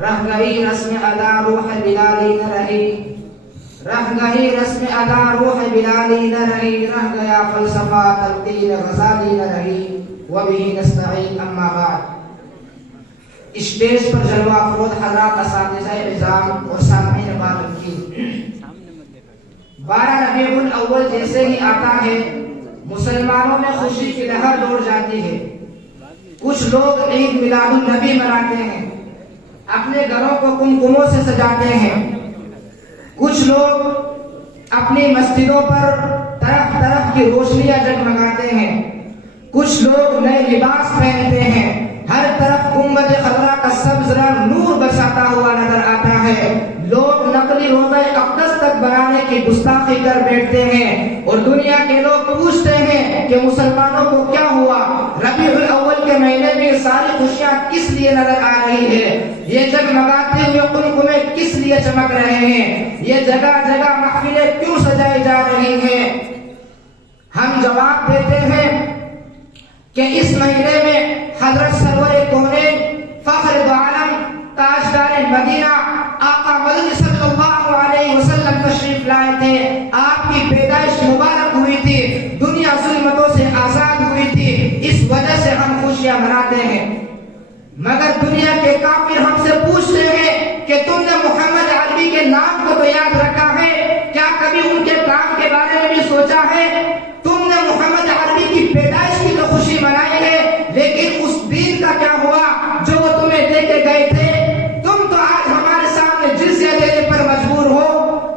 رہ گئی رسم ادا روح بلالی نہ رہی، رہ گئی رسم ادا روح بلالی نہ رہی، رہ گیا فلسفہ تلقین غزالی نہ رہی، وبہ نستعین اما بعد۔ اسٹیج پر جلوہ افروز حضرات اساتذہ نظام اور سامعین بارک کی، 12 ربیع الاول جیسے ہی آتا ہے مسلمانوں میں خوشی کی لہر دوڑ جاتی ہے۔ کچھ لوگ عید میلاد النبی مناتے ہیں، اپنے گھروں کو کمکموں سے سجاتے ہیں، کچھ لوگ اپنی مسجدوں پر طرف طرف کی روشنیاں جگمگاتے ہیں، کچھ لوگ نئے لباس پہنتے ہیں، ہر طرف گنبد خضرا کا سبز رنگ نور برساتا ہوا نظر آتا ہے۔ لوگ نقلی روضہ اقدس تک بنانے کی گستاخی کر بیٹھتے ہیں اور دنیا کے لوگ پوچھتے ہیں کہ مسلمانوں کو کیا ہوا، ربیع الاول کے مہینے میں ساری خوشیاں کس لیے نظر آ رہی ہے، یہ جگمگاتے ہوئے قمقمے کس لیے چمک رہے ہیں، یہ جگہ جگہ محفلیں کیوں سجائی جا رہی ہیں؟ ہم جواب دیتے ہیں کہ اس مہینے میں حضرت سرور کونین فخر دو عالم تاجدار مدینہ آقا مدنی صلی اللہ علیہ وسلم تشریف لائے تھے، آپ کی پیدائش مبارک ہوئی تھی، دنیا ظلمتوں سے آزاد ہوئی تھی، اس وجہ سے ہم خوشیاں مناتے ہیں۔ مگر دنیا کے کافر ہم سے پوچھتے ہیں کہ تم نے محمد عربی کے نام کو تو یاد رکھا ہے، کیا کبھی ان کے کام کے بارے میں بھی سوچا ہے؟ تم نے محمد عربی کی پیدائش کی تو خوشی منائی ہے، لیکن اس دین کا کیا ہوا جو وہ تمہیں دے کے گئے تھے؟ تم تو آج ہمارے سامنے جزیہ دینے پر مجبور ہو،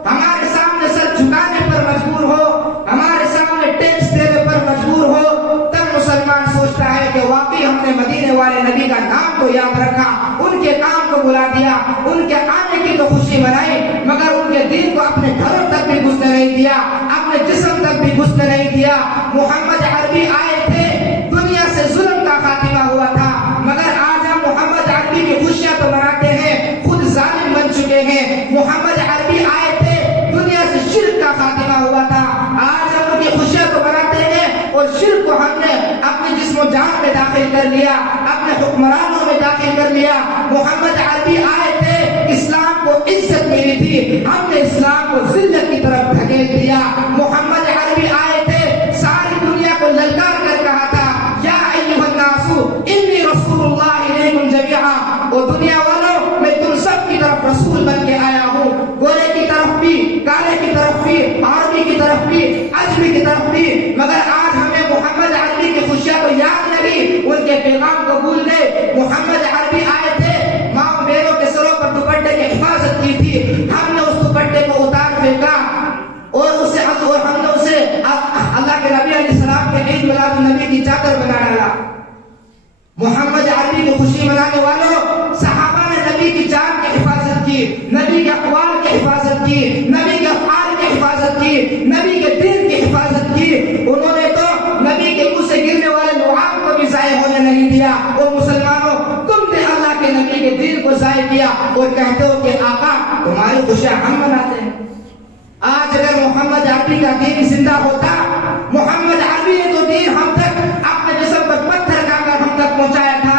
ہمارے سامنے سر جھکانے پر مجبور ہو، ہمارے سامنے ٹیکس دینے پر مجبور ہو۔ تب مسلمان سوچتا ہے کہ واقعی ہم نے مدینے والے نبی کا نام تو یاد رکھا، ان کے کام کو بلا دیا، ان کے آنے کی تو خوشی منائی، مگر ان کے دین کو اپنے گھروں تک بھی گھسنے نہیں دیا، اپنے جسم تک بھی گھسنے نہیں دیا۔ محمد عربی آئے تھے، دنیا سے ظلم کا خاتمہ ہوا تھا، مگر آج ہم محمد عربی کی خوشیاں تو مناتے ہیں، خود ظالم بن چکے ہیں۔ محمد عربی آئے تھے، دنیا سے شرک کا خاتمہ ہوا تھا، آج ہم ان کی خوشیاں تو مناتے ہیں اور شرک کو ہم نے اپنے جسم و جان میں داخل کر لیا، اپنے حکمرانوں میں داخل کر لیا۔ محمد عربی آئے تھے، اسلام کو عزت ملی تھی، ہم نے اسلام کو ذلت کی طرف دھکیل دیا۔ محمد عربی آئے تھے، ساری دنیا کو للکار کر کہا تھا یا ایھا الناس انی رسول اللہ الیکم جمیعا، او دنیا والوں میں تم سب کی طرف رسول بن کے آیا ہوں، گورے کی طرف بھی، کالے کی طرف بھی، عربی کی طرف بھی، عجمی کی طرف بھی، مگر آج ہمیں محمد عربی کی خوشیاں تو یاد نہیں، ان کے پیغام کو بھول گئے۔ محمد عربی آئے تھے، ماں بیروں کے سروں پر دوپٹے کی حفاظت کی تھی، ہم نے اس دوپٹے کو اتار پھینکا اور ہم نے اسے اللہ کے نبی علیہ السلام کے عید میلاد النبی کی چادر بنا ڈالا۔ محمد عربی کی خوشی منانے والوں، صحابہ نے نبی کی جان کی حفاظت کی، نبی کے اقوال کی حفاظت کی، نبی کے افعال کی حفاظت کی، نبی کے دین کی حفاظت کی، انہوں نے تو نبی کے منہ سے گرنے والے لعاب کو بھی ضائع ہونے نہیں دیا۔ اور مسلمانوں، تم نے اللہ کے نبی کے دین کو ضائع کیا اور کہتے ہو کہ آقا تمہاری خوشیاں ہم مناتے ہیں۔ آج اگر محمد عربی کا دین زندہ ہوتا، محمد عربی نے تو دین ہم تک اپنے جسم پر پتھر کھا کر ہم تک پہنچایا تھا،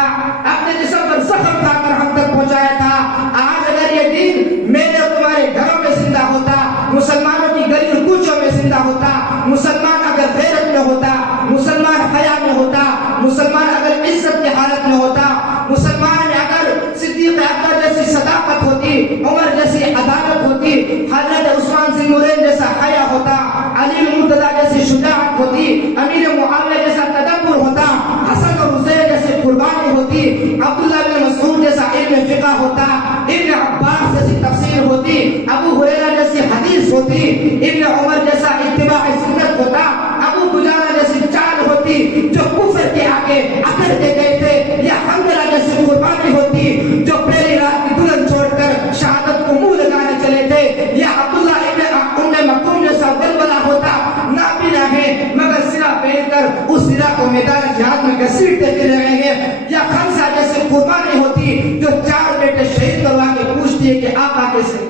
اپنے جسم پر زخم کھا کر ہم تک پہنچایا تھا۔ آج اگر یہ دین میرے اور تمہارے گھروں میں زندہ ہوتا، مسلمانوں کی گلی اور کوچوں میں زندہ ہوتا، مسلمان اگر غیرت میں ہوتا، مسلمان حیا میں ہوتا، مسلمان اگر عزت کی حالت میں ہوتا، مسلمان میں اگر صدیق اکبر جیسی صداقت ہوتی، عمر جیسی عدالت ہوتی، حضرت عثمان ذی النورین جیسا حیا ہوتا، علی المرتضیٰ جیسی شجاعت ہوتی، امیر معاویہ جیسا تدبر ہوتا، حسن اور حسین جیسی قربانی ہوتی، عبداللہ بن مسعود جیسا علم فقہ ہوتا، ابن عباس جیسی تفسیر ہوتی، ابو ہریرہ جیسی حدیث ہوتی، ابن عمر جیسا اتباع سنت ہوتا، ابو دجانہ جیسی چال ہوتی، جو کفر کے آگے اکڑ کے گئے تھے، یا حنظلہ جیسی قربانی ہوتی، جو پہلی رات کی دلہن چھوڑ کر شہادت کو منہ لگانے چلے تھے، یا عبداللہ ابن ام مکتوم جیسا ولولہ ہوتا، نابینا ہے مگر سرا پہن کر اس سرا کو میدان جہاد میں گھسیٹتے پھر رہے ہیں، یا خمسہ جیسی قربانی ہوتی، جو 4 بیٹے شہید کروا کے پوچھتی ہے کہ آقا کیسے؟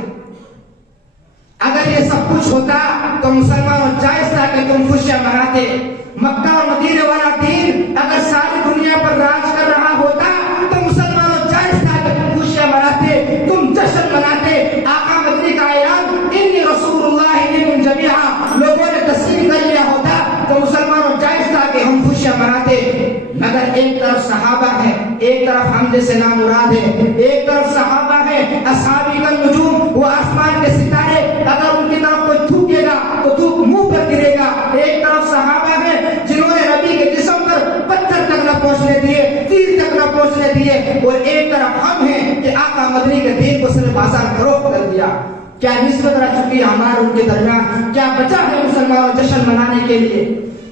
اگر یہ سب کچھ ہوتا تو مسلمانوں جائز تھا کہ تم خوشیاں مناتے۔ مکہ اور مدینے والا دین اگر ساری دنیا پر راج کر رہا ہوتا تو مسلمانوں جائز تھا کہ تم خوشیاں مناتے۔ صحابہ ہیں، ایک طرف ہم جیسے نامراد ہیں، ایک طرف صحابہ ہیں اصحاب النجوم، وہ آسمان کے ستارے، اگر ان کی طرف کوئی تھوکے گا تو تھوک منہ پر گرے گا۔ ایک طرف صحابہ ہیں جنہوں نے نبی کے جسم پر پتھر تک نہ پہنچنے دیے، تیر تک نہ پہنچنے دیے، اور ایک طرف ہم ہیں کہ آقا مدنی کے دین کو صرف بازار فروخت کر دیا۔ کیا نسبت رہ چکی ہے ہمارے ان کے درمیان؟ کیا بچا ہے مسلمانوں جشن منانے کے لیے؟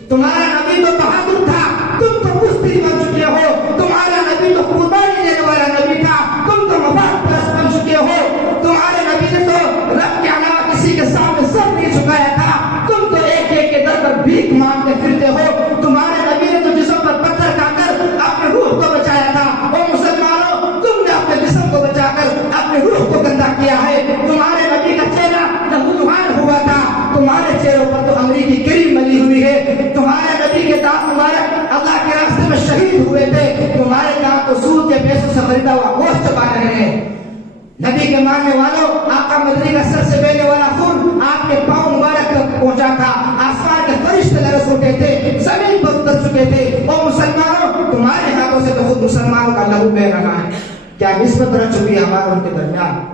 تمہارا نبی تو بہادر تھا، تم تو کشتی بن چکے ہو۔ تمہارا نبی تو قربانی دینے والا نبی تھا، تم تو مفاد پرست بن چکے ہو۔ تمہارے نبی نے تو رب کے علاوہ کسی کے سامنے سر نہیں جھکایا تھا، تم تو ایک ایک کے در پر بھیک مانگتے پھرتے ہو۔ تمہارے نبی نے تو جسم پر پتھر کھا کر اپنے روح کو بچایا تھا۔ او مسلمانوں، تم نے اپنے جسم کو بچا کر اپنے روح کو گندا کیا ہے۔ تمہارے نبی کا چہرہ نمودار ہوا تھا، تمہارے چہروں پر تو امریکی کریم ملی ہوئی ہے۔ تمہارے نبی کے دانت مبارک اللہ کے راستے میں شہید ہوئے تھے، تمہارے دانت تو سود کے پیسوں سے خریدا ہوا گوشت چبا رہے ہیں۔ نبی کے ماننے والوں، آقا مدنی کا سر سے بہنے والا خون آپ کے پاؤں مبارک تک پہنچا تھا، آسمان کے فرشتے لرز اٹھے تھے، زمین پر اتر چکے تھے۔ او مسلمانوں، تمہارے ہاتھوں سے تو خود مسلمانوں کا لہو بہہ رہا ہے۔ کیا نسبت رہ چکی ہے ہمارے ان کے درمیان؟